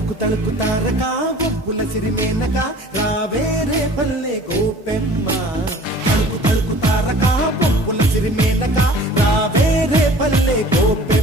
తళుకు తళుకు తారక బొబ్బుల సిరిమేనక రావేరే పల్లె గోపెమ్మ తళుకు తళుకు తారక బొబ్బుల సిరిమేనక రావేరే పల్లె గోపెమ్మ